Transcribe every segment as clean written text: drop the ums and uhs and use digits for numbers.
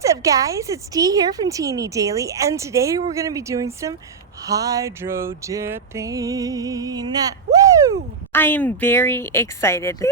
What's up, guys? It's T here from Ti&Ni Daily, and today we're going to be doing some hydro dipping. Woo! I am very excited,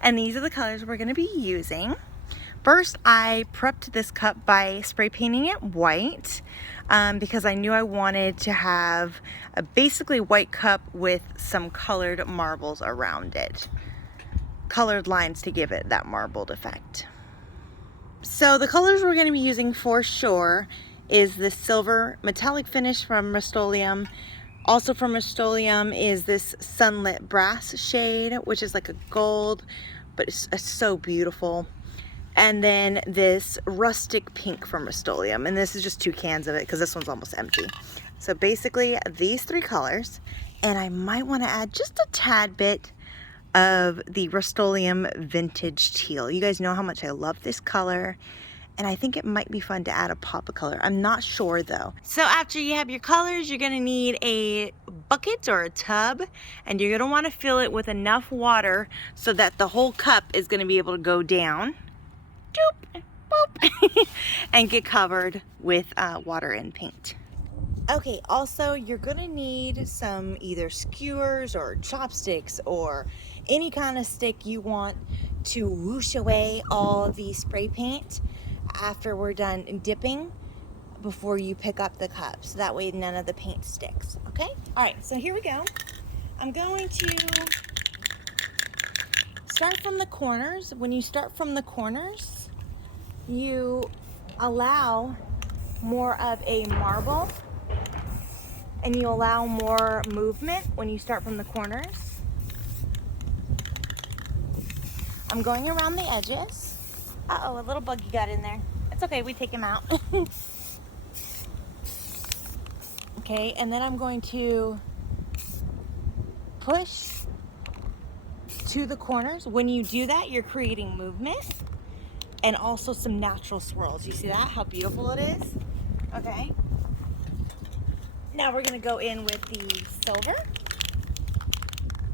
and these are the colors we're going to be using. First, I prepped this cup by spray painting it white because I knew I wanted to have a basically white cup with some colored marbles around it. Colored lines to give it that marbled effect. So the colors we're going to be using for sure is this silver metallic finish from Rustoleum. Also from Rustoleum is this Sunlit brass shade, which is like a gold, but it's so beautiful. And then this Rustic pink from Rustoleum, and this is just 2 cans of it because this one's almost empty. So basically these 3 colors, and I might want to add just a tad bit of the Rustoleum Vintage Teal. You guys know how much I love this color, and I think it might be fun to add a pop of color. I'm not sure though. So after you have your colors, you're gonna need a bucket or a tub, and you're gonna wanna fill it with enough water so that the whole cup is gonna be able to go down, doop, boop, and get covered with water and paint. Okay, also you're gonna need some either skewers or chopsticks or any kind of stick you want to whoosh away all the spray paint after we're done dipping before you pick up the cup, so that way none of the paint sticks. Okay? All right, so here we go. I'm going to start from the corners. When you start from the corners, you allow more of a marble and you allow more movement when you start from the corners. I'm going around the edges. Uh-oh, a little buggy got in there. It's okay, we take him out. Okay, and then I'm going to push to the corners. When you do that, you're creating movement and also some natural swirls. You see that? How beautiful it is? Okay. Now we're gonna go in with the silver,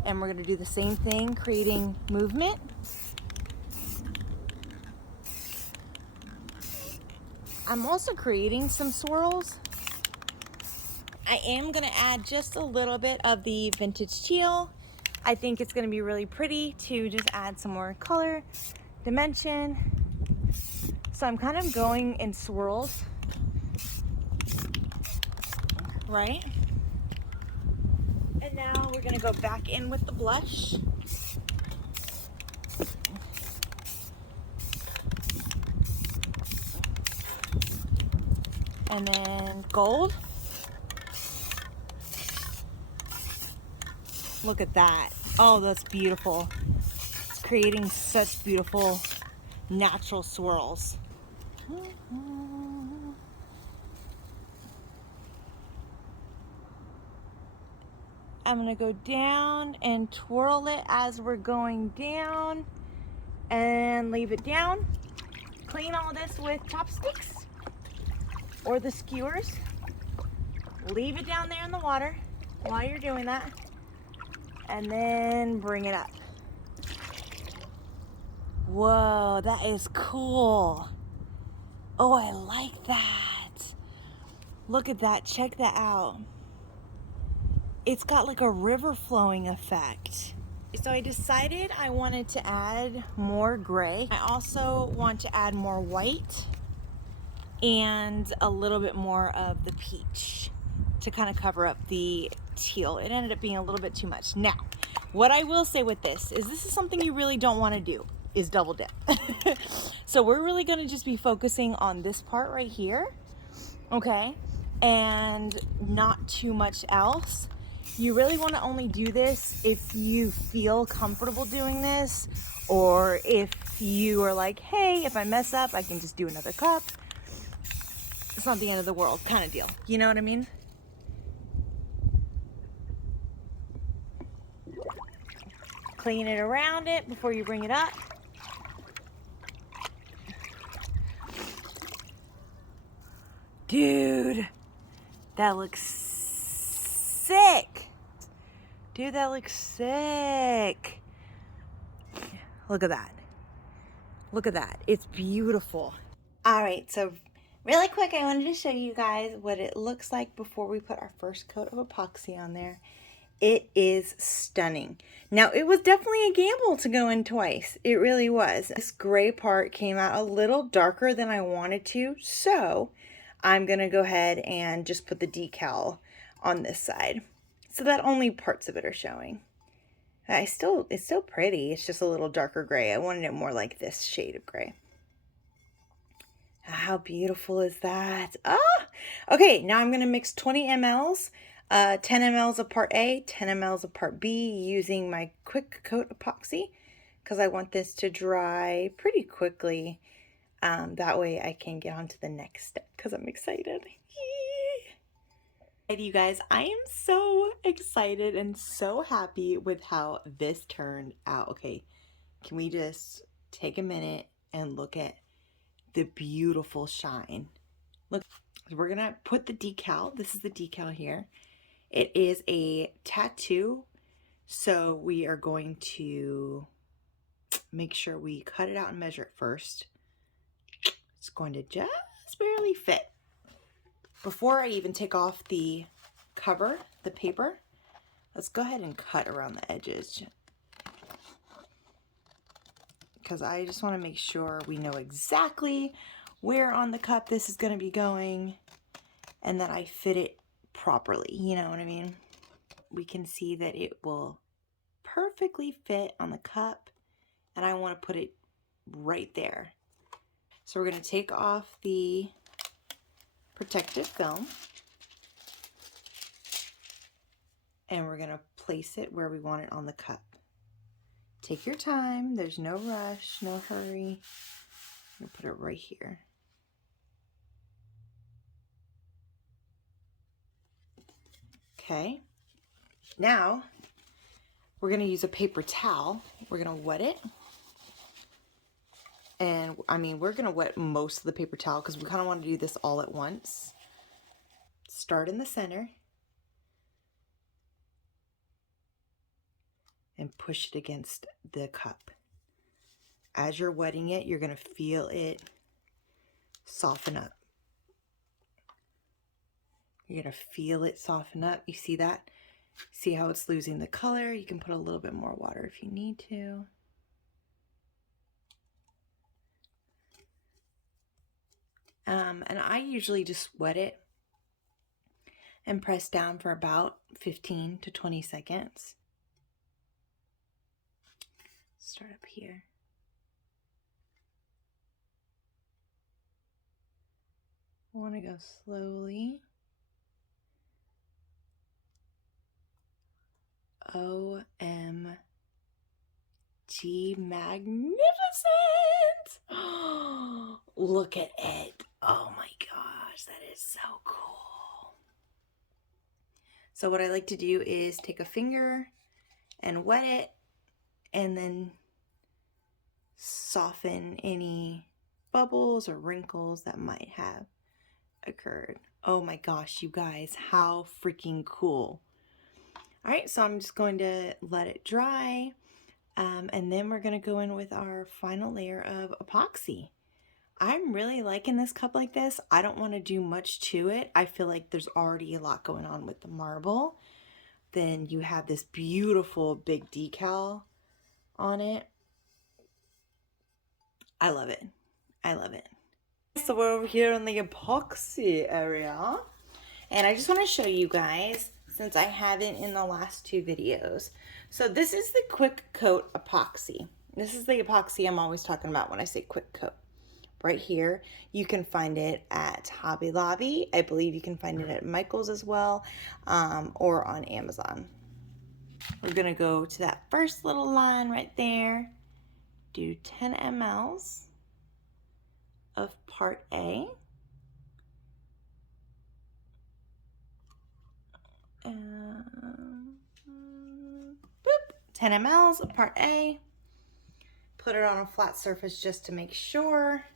and we're gonna do the same thing, creating movement. I'm also creating some swirls. I am gonna add just a little bit of the vintage teal. I think it's gonna be really pretty to just add some more color, dimension. So I'm kind of going in swirls. Right? And now we're gonna go back in with the blush. And then gold. Look at that. Oh, that's beautiful. It's creating such beautiful natural swirls. I'm gonna go down and twirl it as we're going down and leave it down. Clean all this with chopsticks or the skewers. Leave it down there in the water while you're doing that, and then bring it up. Whoa, that is cool. Oh, I like that. Look at that, check that out. It's got like a river flowing effect. So I decided I wanted to add more gray. I also want to add more white and a little bit more of the peach to kind of cover up the teal. It ended up being a little bit too much. Now, what I will say with this is something you really don't want to do, is double dip. So we're really going to just be focusing on this part right here, okay, and not too much else. You really want to only do this if you feel comfortable doing this, or if you are like, hey, if I mess up, I can just do another cup. It's not the end of the world kind of deal. You know what I mean? Clean it around it before you bring it up. Dude, that looks sick. Dude, that looks sick. Look at that. Look at that. It's beautiful. All right, so really quick, I wanted to show you guys what it looks like before we put our first coat of epoxy on there. It is stunning. Now, it was definitely a gamble to go in twice. It really was. This gray part came out a little darker than I wanted to, so I'm gonna go ahead and just put the decal on this side so that only parts of it are showing. It's still pretty. It's just a little darker gray. I wanted it more like this shade of gray. How beautiful is that? Ah! Okay, now I'm gonna mix 20 mLs, 10 mLs of part A, 10 mLs of part B using my quick coat epoxy because I want this to dry pretty quickly. That way I can get on to the next step because I'm excited. You guys, I am so excited and so happy with how this turned out. Okay, can we just take a minute and look at the beautiful shine? Look, we're gonna put the decal. This is the decal here. It is a tattoo, so we are going to make sure we cut it out and measure it first. It's going to just barely fit. Before I even take off the cover, the paper, let's go ahead and cut around the edges, because I just want to make sure we know exactly where on the cup this is going to be going and that I fit it properly, you know what I mean? We can see that it will perfectly fit on the cup, and I want to put it right there. So we're going to take off the protective film and we're going to place it where we want it on the cup. Take your time, there's no rush, no hurry. I'm going to put it right here. Okay, now we're going to use a paper towel. We're going to wet it. And I mean, we're going to wet most of the paper towel because we kind of want to do this all at once. Start in the center and push it against the cup. As you're wetting it, you're going to feel it soften up. You're going to feel it soften up. You see that? See how it's losing the color? You can put a little bit more water if you need to. And I usually just wet it and press down for about 15 to 20 seconds. Start up here. I want to go slowly. OMG, magnificent! Look at it. Oh my gosh, that is so cool. So what I like to do is take a finger and wet it and then soften any bubbles or wrinkles that might have occurred. Oh my gosh, you guys, how freaking cool. All right, so I'm just going to let it dry, and then we're going to go in with our final layer of epoxy. I'm really liking this cup like this. I don't want to do much to it. I feel like there's already a lot going on with the marble. Then you have this beautiful big decal on it. I love it. I love it. So we're over here in the epoxy area, and I just want to show you guys, since I haven't in the last two videos. So this is the quick coat epoxy. This is the epoxy I'm always talking about when I say quick coat. Right here, you can find it at Hobby Lobby. I believe you can find it at Michael's as well, or on Amazon. We're gonna go to that first little line right there, do 10 mLs of part A. Boop, 10 mLs of part A. Put it on a flat surface just to make sure.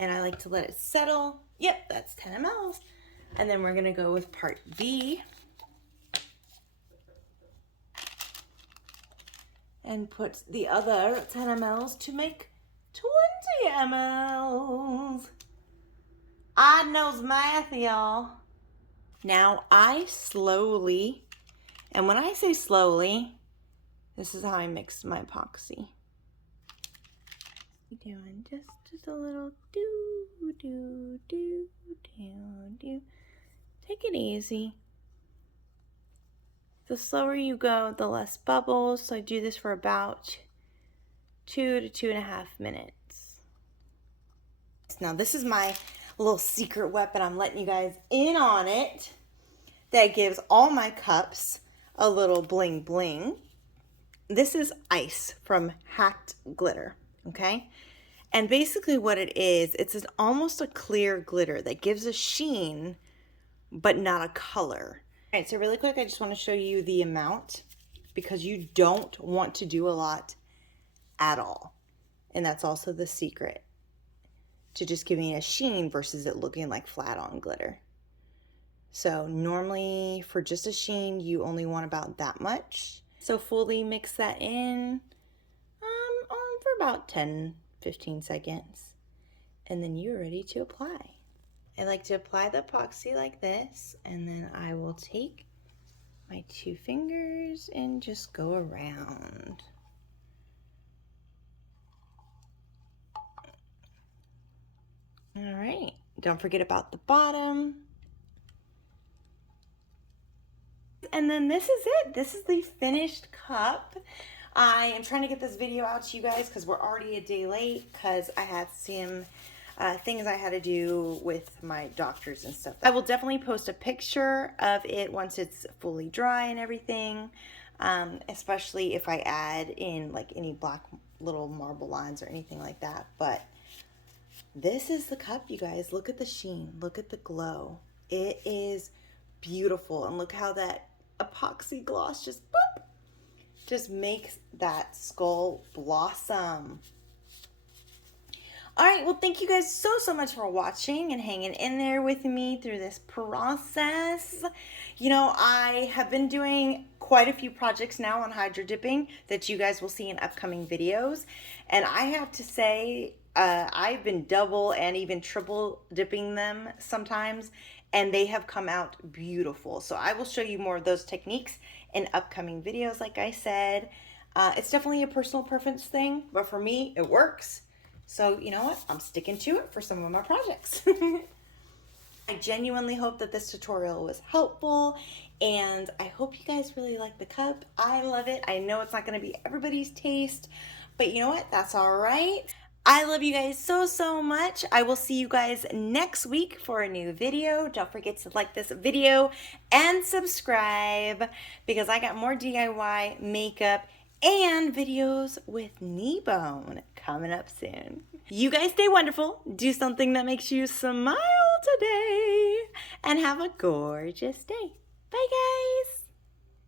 And I like to let it settle. Yep, that's 10 mLs. And then we're gonna go with part B and put the other 10 mLs to make 20 mLs. Odd knows math, y'all. Now I slowly, and when I say slowly, this is how I mixed my epoxy. Doing just a little do, do, do, do, do. Take it easy. The slower you go, the less bubbles. So I do this for about 2 to 2.5 minutes. Now this is my little secret weapon. I'm letting you guys in on it. That gives all my cups a little bling bling. This is ice from Hacked Glitter, okay? And basically what it is, it's almost a clear glitter that gives a sheen, but not a color. All right, so really quick, I just want to show you the amount because you don't want to do a lot at all. And that's also the secret to just giving a sheen versus it looking like flat on glitter. So normally for just a sheen, you only want about that much. So fully mix that in for about 10-15 seconds. And then you're ready to apply. I like to apply the epoxy like this, and then I will take my 2 fingers and just go around. All right, don't forget about the bottom. And then this is it. This is the finished cup. I am trying to get this video out to you guys because we're already a day late because I had some things I had to do with my doctors and stuff. I will definitely post a picture of it once it's fully dry and everything, especially if I add in like any black little marble lines or anything like that. But this is the cup, you guys. Look at the sheen. Look at the glow. It is beautiful. And look how that epoxy gloss just boop, just makes that skull blossom. All right, well, thank you guys so much for watching and hanging in there with me through this process. You know, I have been doing quite a few projects now on hydro dipping that you guys will see in upcoming videos. And I have to say, I've been double and even triple dipping them sometimes, and they have come out beautiful. So I will show you more of those techniques in upcoming videos, like I said. It's definitely a personal preference thing, but for me, it works. So you know what? I'm sticking to it for some of my projects. I genuinely hope that this tutorial was helpful, and I hope you guys really like the cup. I love it. I know it's not going to be everybody's taste, but you know what? That's all right. I love you guys so much. I will see you guys next week for a new video. Don't forget to like this video and subscribe because I got more DIY makeup and videos with Kneebone coming up soon. You guys stay wonderful. Do something that makes you smile today and have a gorgeous day. Bye, guys.